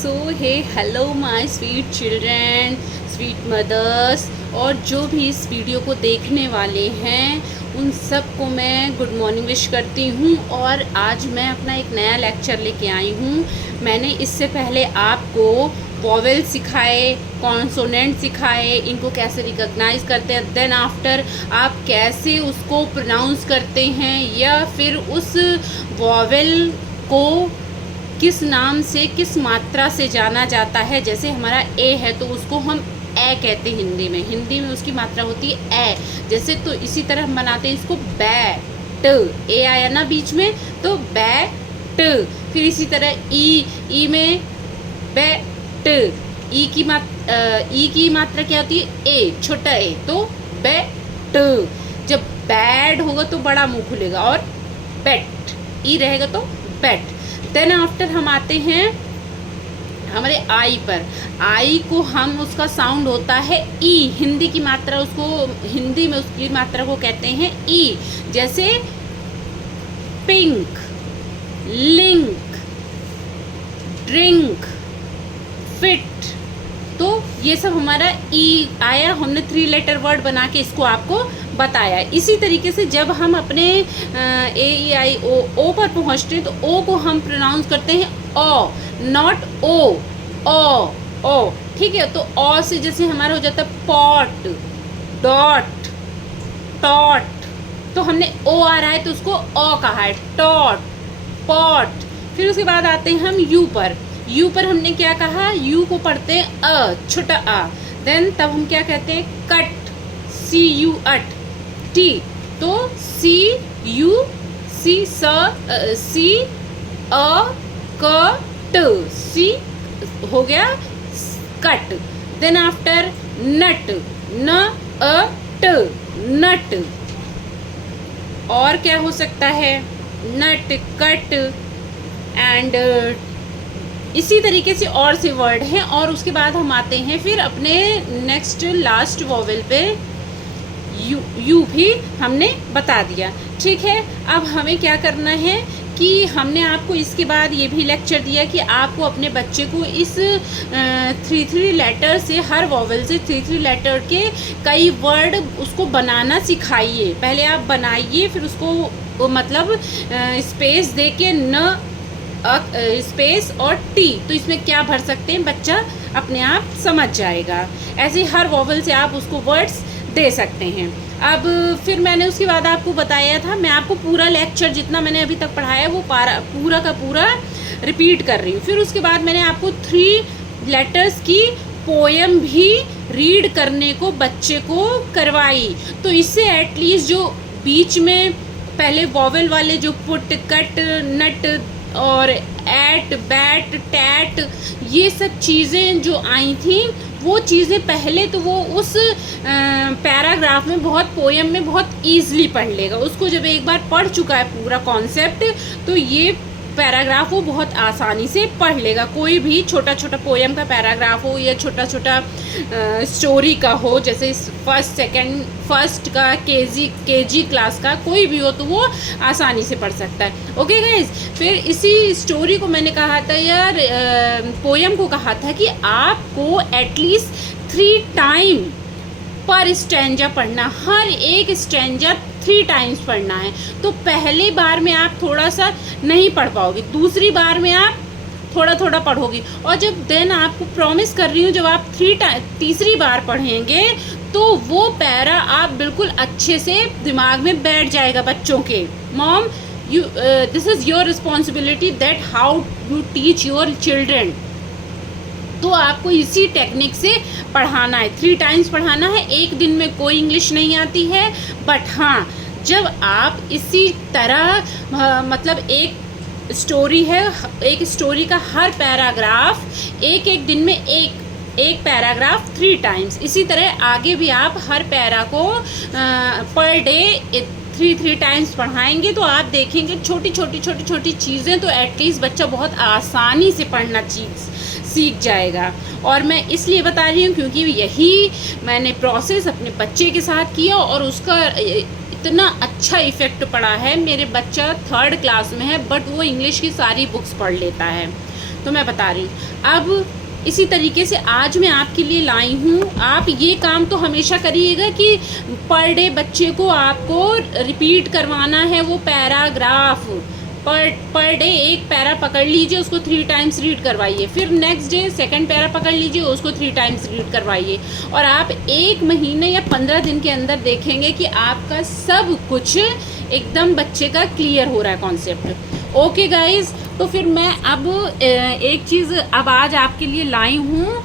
So hey hello my sweet children, sweet mothers, और जो भी इस वीडियो को देखने वाले हैं उन सबको मैं गुड मॉर्निंग विश करती हूँ। और आज मैं अपना एक नया लेक्चर लेके आई हूँ। मैंने इससे पहले आपको वॉवेल सिखाए, कॉन्सोनेंट सिखाए, इनको कैसे रिकॉग्नाइज करते हैं, देन आफ्टर आप कैसे उसको प्रोनाउंस करते हैं, या फिर उस वॉवेल को किस नाम से, किस मात्रा से जाना जाता है। जैसे हमारा ए है तो उसको हम ए कहते हैं हिंदी में उसकी मात्रा होती है ए जैसे। तो इसी तरह हम बनाते हैं इसको बैट, ए आया ना बीच में तो बैट। फिर इसी तरह ई में बैट, ई की मात्रा क्या होती है ए, छोटा ए, तो बैट। जब बैड होगा तो बड़ा मुंह खुलेगा, और बैट ई रहेगा तो बैट। देन आफ्टर हम आते हैं हमारे आई पर। आई को हम उसका साउंड होता है ई, हिंदी की मात्रा उसको, हिंदी में उसकी मात्रा को कहते हैं ई। जैसे पिंक, लिंक, ड्रिंक, फिट। तो ये सब हमारा ई आया। हमने 3 लेटर वर्ड बना के इसको आपको बताया। इसी तरीके से जब हम अपने ए ई आई ओ पर पहुंचते हैं तो ओ को हम प्रोनाउंस करते हैं ओ, नॉट ओ। ठीक है, तो ओ से जैसे हमारा हो जाता है पॉट, डॉट, टॉट। तो हमने ओ आ रहा है तो उसको ओ कहा है, टॉट, पॉट। फिर उसके बाद आते हैं हम यू पर। यू पर हमने क्या कहा, यू को पढ़ते हैं अ, छोटा आ। देन तब हम क्या कहते हैं कट, सी यू अट, टी। तो सी यू सी सी अ क ट, सी हो गया कट। देन आफ्टर नट, न अ ट, नट। और क्या हो सकता है, नट, कट एंड इसी तरीके से और से वर्ड हैं। और उसके बाद हम आते हैं फिर अपने नेक्स्ट लास्ट वॉवेल पे। यू भी हमने बता दिया। ठीक है, अब हमें क्या करना है कि हमने आपको इसके बाद ये भी लेक्चर दिया कि आपको अपने बच्चे को इस 3 लेटर से, हर वॉवेल से 3 लेटर के कई वर्ड उसको बनाना सिखाइए। पहले आप बनाइए, फिर उसको मतलब स्पेस दे के न स्पेस और टी, तो इसमें क्या भर सकते हैं बच्चा अपने आप समझ जाएगा। ऐसे हर वॉवेल से आप उसको वर्ड्स दे सकते हैं। अब फिर मैंने उसके बाद आपको बताया था, मैं आपको पूरा लेक्चर जितना मैंने अभी तक पढ़ाया वो पूरा का पूरा रिपीट कर रही हूँ। फिर उसके बाद मैंने आपको 3 लेटर्स की पोएम भी रीड करने को बच्चे को करवाई। तो इससे एटलीस्ट जो बीच में पहले वॉवेल वाले जो पुट, कट, नट और एट, बैट, टैट, ये सब चीज़ें जो आई थी, वो चीज़ें पहले तो वो उस पैराग्राफ में, बहुत पोएम में बहुत ईज़िली पढ़ लेगा। उसको जब एक बार पढ़ चुका है पूरा कॉन्सेप्ट, तो ये पैराग्राफ वो बहुत आसानी से पढ़ लेगा। कोई भी छोटा छोटा पोएम का पैराग्राफ हो या छोटा छोटा स्टोरी का हो, जैसे फर्स्ट, सेकंड, फर्स्ट का, केजी क्लास का कोई भी हो, तो वो आसानी से पढ़ सकता है। ओके गाइज, फिर इसी स्टोरी को मैंने कहा था यार, पोएम को कहा था कि आपको एटलीस्ट 3 टाइम पर स्टैंजा पढ़ना, हर एक स्टैंजा 3 टाइम्स पढ़ना है। तो पहली बार में आप थोड़ा सा नहीं पढ़ पाओगे, दूसरी बार में आप थोड़ा थोड़ा पढ़ोगे, और जब देन आपको प्रॉमिस कर रही हूँ, जब आप तीसरी बार पढ़ेंगे तो वो पैरा आप बिल्कुल अच्छे से दिमाग में बैठ जाएगा बच्चों के। Mom, you this is your responsibility that how you teach your children. तो आपको इसी टेक्निक से पढ़ाना है, 3 टाइम्स पढ़ाना है। एक दिन में कोई इंग्लिश नहीं आती है, बट हाँ, जब आप इसी तरह मतलब एक स्टोरी है, एक स्टोरी का हर पैराग्राफ एक दिन में एक पैराग्राफ 3 टाइम्स, इसी तरह आगे भी आप हर पैरा को पर डे 3 टाइम्स पढ़ाएंगे तो आप देखेंगे छोटी छोटी चीज़ें तो एटलीस्ट बच्चा बहुत आसानी से पढ़ना सीख जाएगा। और मैं इसलिए बता रही हूँ क्योंकि यही मैंने प्रोसेस अपने बच्चे के साथ किया और उसका इतना अच्छा इफ़ेक्ट पड़ा है। मेरे बच्चा 3rd क्लास में है, बट वो इंग्लिश की सारी बुक्स पढ़ लेता है। तो मैं बता रही हूँ। अब इसी तरीके से आज मैं आपके लिए लाई हूँ, आप ये काम तो हमेशा करिएगा कि पर डे बच्चे को आपको रिपीट करवाना है वो पैराग्राफ। पर डे एक पैरा पकड़ लीजिए, उसको 3 टाइम्स रीड करवाइए, फिर नेक्स्ट डे सेकंड पैरा पकड़ लीजिए, उसको 3 टाइम्स रीड करवाइए, और आप 1 महीने या 15 दिन के अंदर देखेंगे कि आपका सब कुछ एकदम बच्चे का क्लियर हो रहा है कॉन्सेप्ट। ओके गाइज, तो फिर मैं अब एक चीज़ अब आज आपके लिए लाई हूँ,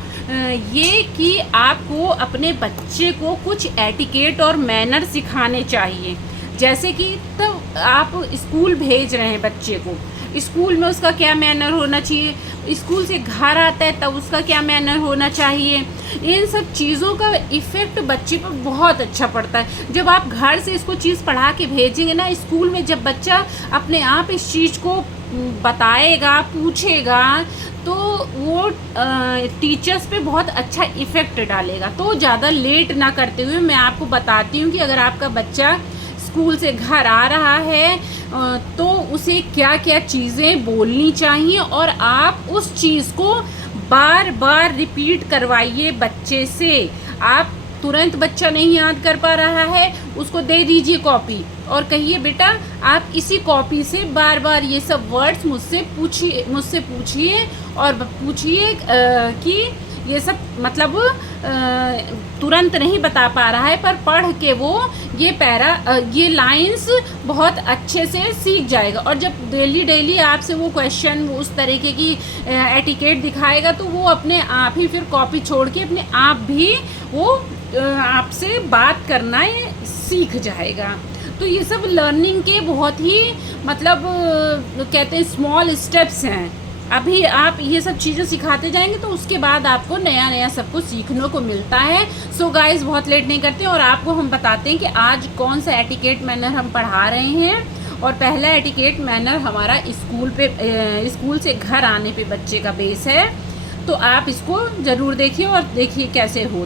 ये कि आपको अपने बच्चे को कुछ एटिकेट और मैनर सिखाने चाहिए। जैसे कि तब आप स्कूल भेज रहे हैं बच्चे को, स्कूल में उसका क्या मैनर होना चाहिए, स्कूल से घर आता है तब उसका क्या मैनर होना चाहिए, इन सब चीज़ों का इफ़ेक्ट बच्चे पर बहुत अच्छा पड़ता है। जब आप घर से इसको चीज़ पढ़ा के भेजेंगे ना, स्कूल में जब बच्चा अपने आप इस चीज़ को बताएगा, पूछेगा, तो वो टीचर्स पे बहुत अच्छा इफ़ेक्ट डालेगा। तो ज़्यादा लेट ना करते हुए मैं आपको बताती हूँ कि अगर आपका बच्चा स्कूल से घर आ रहा है तो उसे क्या क्या चीज़ें बोलनी चाहिए, और आप उस चीज़ को बार बार रिपीट करवाइए बच्चे से। आप तुरंत बच्चा नहीं याद कर पा रहा है, उसको दे दीजिए कॉपी और कहिए बेटा आप इसी कॉपी से बार बार ये सब वर्ड्स मुझसे पूछिए और पूछिए कि ये सब मतलब तुरंत नहीं बता पा रहा है, पर पढ़ के वो ये लाइंस बहुत अच्छे से सीख जाएगा। और जब डेली आपसे वो क्वेश्चन उस तरीके की एटिकेट दिखाएगा तो वो अपने आप ही फिर कॉपी छोड़ के अपने आप भी वो आपसे बात करना सीख जाएगा। तो ये सब लर्निंग के बहुत ही मतलब कहते हैं स्मॉल स्टेप्स हैं। अभी आप ये सब चीज़ें सिखाते जाएंगे तो उसके बाद आपको नया नया सब कुछ सीखने को मिलता है। सो गाइस, बहुत लेट नहीं करते और आपको हम बताते हैं कि आज कौन सा एटिकेट मैनर हम पढ़ा रहे हैं। और पहला एटिकेट मैनर हमारा स्कूल से घर आने पे बच्चे का बेस है, तो आप इसको ज़रूर देखिए और देखिए कैसे हो।